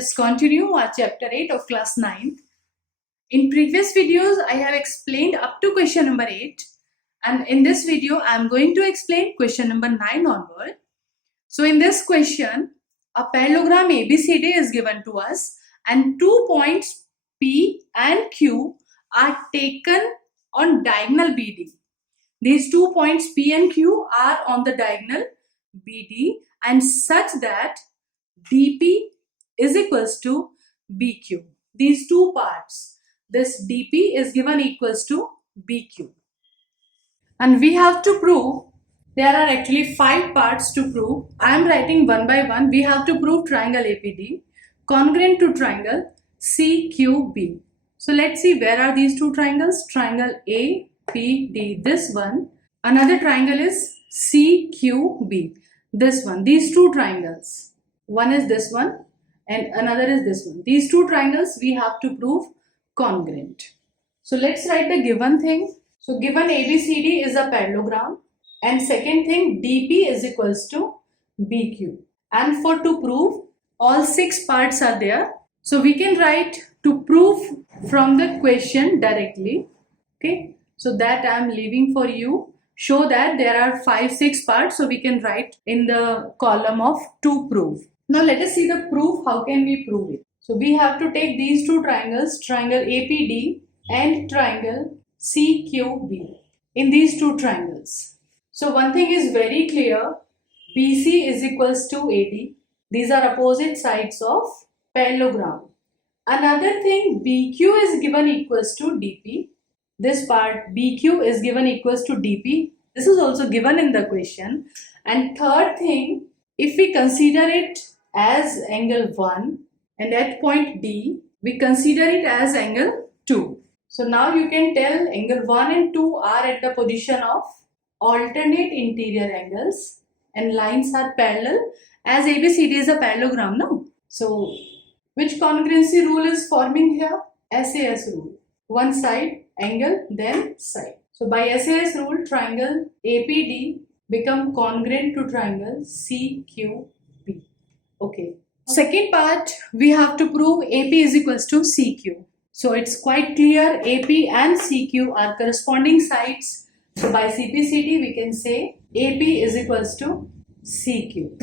us continue our chapter 8 of class 9th. In previous videos, I have explained up to question number 8, and in this video, I am going to explain question number 9 onward. So in this question, a parallelogram ABCD is given to us and 2 points P and Q are taken on diagonal BD. These 2 points P and Q are on the diagonal BD and such that DP is equals to BQ. These two parts, this DP is given equals to BQ. And we have to prove, there are actually 5 parts to prove. I am writing one by one. We have to prove triangle APD congruent to triangle CQB. So let's see, where are these two triangles? Triangle APD, this one. Another triangle is CQB, this one. These two triangles, one is this one and another is this one. These two triangles we have to prove congruent. So let's write the given thing. So given ABCD is a parallelogram, and second thing, DP is equals to BQ. And for to prove, all 6 parts are there. So we can write to prove from the question directly. Okay, so that I am leaving for you. Show that there are 5-6 parts, so we can write in the column of to prove. Now let us see the proof. How can we prove it? So we have to take these two triangles, triangle APD and triangle CQB. In these two triangles, so one thing is very clear, BC is equals to AD. These are opposite sides of parallelogram. Another thing, BQ is given equals to DP. This part BQ is given equals to DP. This is also given in the question. And third thing, if we consider it as angle 1 and at point D, we consider it as angle 2. So now you can tell angle 1 and 2 are at the position of alternate interior angles and lines are parallel, as ABCD is a parallelogram now. So which congruency rule is forming here? SAS rule. One side angle, then side. So by SAS rule, triangle APD become congruent to triangle CQB. Okay. Second part, we have to prove AP is equals to CQ. So it's quite clear, AP and CQ are corresponding sides. So by CPCD, we can say AP is equals to CQ.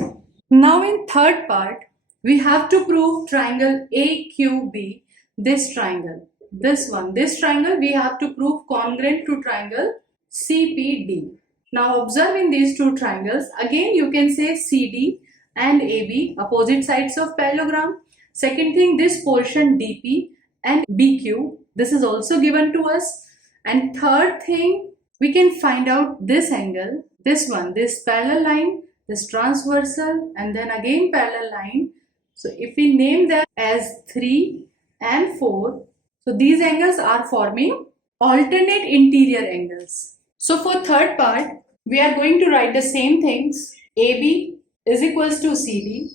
Now in third part, we have to prove triangle AQB, this triangle. This one, this triangle we have to prove congruent to triangle CPD. Now observing these two triangles, again you can say CD and AB, opposite sides of parallelogram. Second thing, this portion DP and BQ, this is also given to us. And third thing, we can find out this angle, this one, this parallel line, this transversal, and then again parallel line. So if we name them as 3 and 4, so these angles are forming alternate interior angles. So for third part, we are going to write the same things. AB is equals to CD,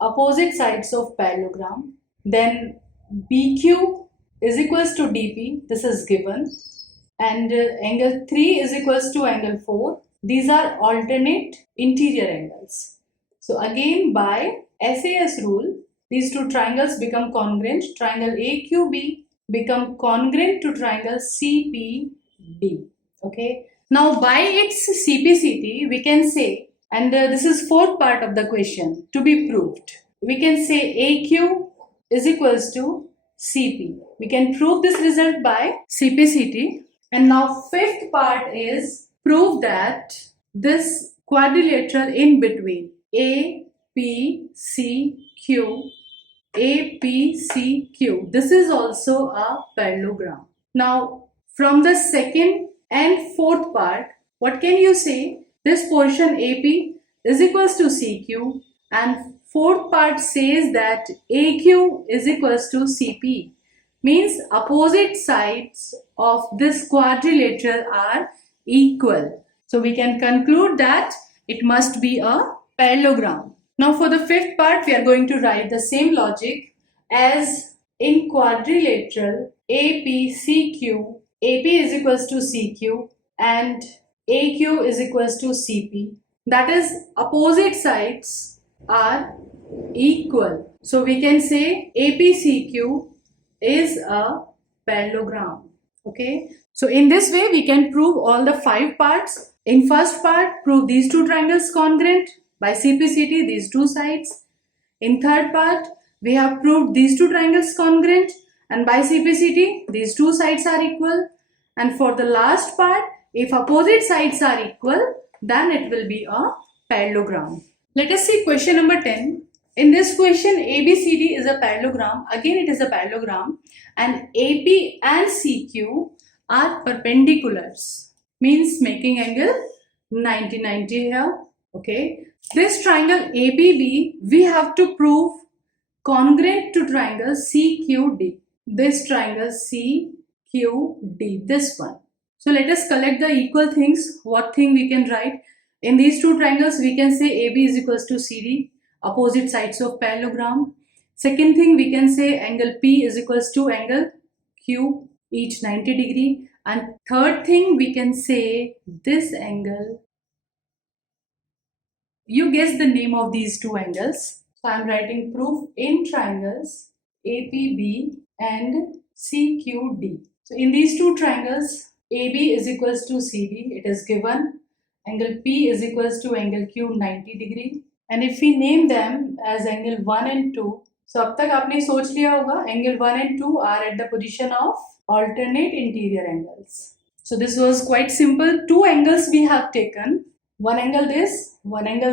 opposite sides of parallelogram. Then BQ is equals to DP, this is given. And angle 3 is equals to angle 4. These are alternate interior angles. So again by SAS rule, these two triangles become congruent. Triangle AQB become congruent to triangle CPD. Okay. Now by its CPCT, we can say, and this is fourth part of the question to be proved. We can say AQ is equals to CP. We can prove this result by CPCT. And now fifth part is prove that this quadrilateral in between APCQ, this is also a parallelogram. Now from the second and fourth part, what can you say? This portion AP is equals to CQ and fourth part says that AQ is equals to CP. Means opposite sides of this quadrilateral are equal. So we can conclude that it must be a parallelogram. Now for the fifth part, we are going to write the same logic as in quadrilateral APCQ. AP is equals to CQ and AQ is equals to CP. That is opposite sides are equal. So we can say APCQ is a parallelogram. Okay. So in this way we can prove all the 5 parts. In first part, prove these two triangles congruent. By CPCT, these two sides. In third part, we have proved these two triangles congruent, and by CPCT, these two sides are equal. And for the last part, if opposite sides are equal, then it will be a parallelogram. Let us see question number 10. In this question, ABCD is a parallelogram. Again, it is a parallelogram, and AP and CQ are perpendiculars, means making angle 90-90 here. Okay. This triangle ABB, we have to prove congruent to triangle CQD. This triangle CQD, this one. So let us collect the equal things. What thing we can write? In these two triangles, we can say AB is equals to CD, opposite sides of parallelogram. Second thing, we can say angle P is equals to angle Q, each 90 degree. And third thing, we can say this angle. You guess the name of these two angles. So I am writing proof in triangles APB and CQD. So in these two triangles, AB is equals to CD, it is given. Angle P is equals to angle Q 90 degree. And if we name them as angle 1 and 2, so अब तक आपने सोच लिया होगा angle 1 and 2 are at the position of alternate interior angles. So this was quite simple. Two angles we have taken. One angle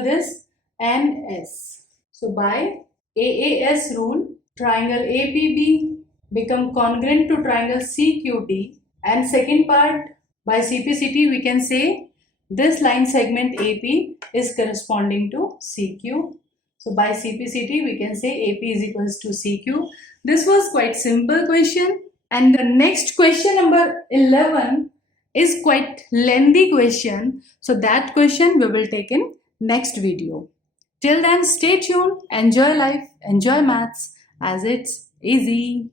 this, and S. So by AAS rule, triangle APB become congruent to triangle CQD, and second part, by CPCT we can say this line segment AP is corresponding to CQ. So by CPCT we can say AP is equals to CQ. This was quite simple question. And the next question number 11 is quite lengthy question. So that question we will take in next video. Till then, stay tuned, enjoy life, enjoy maths as it's easy.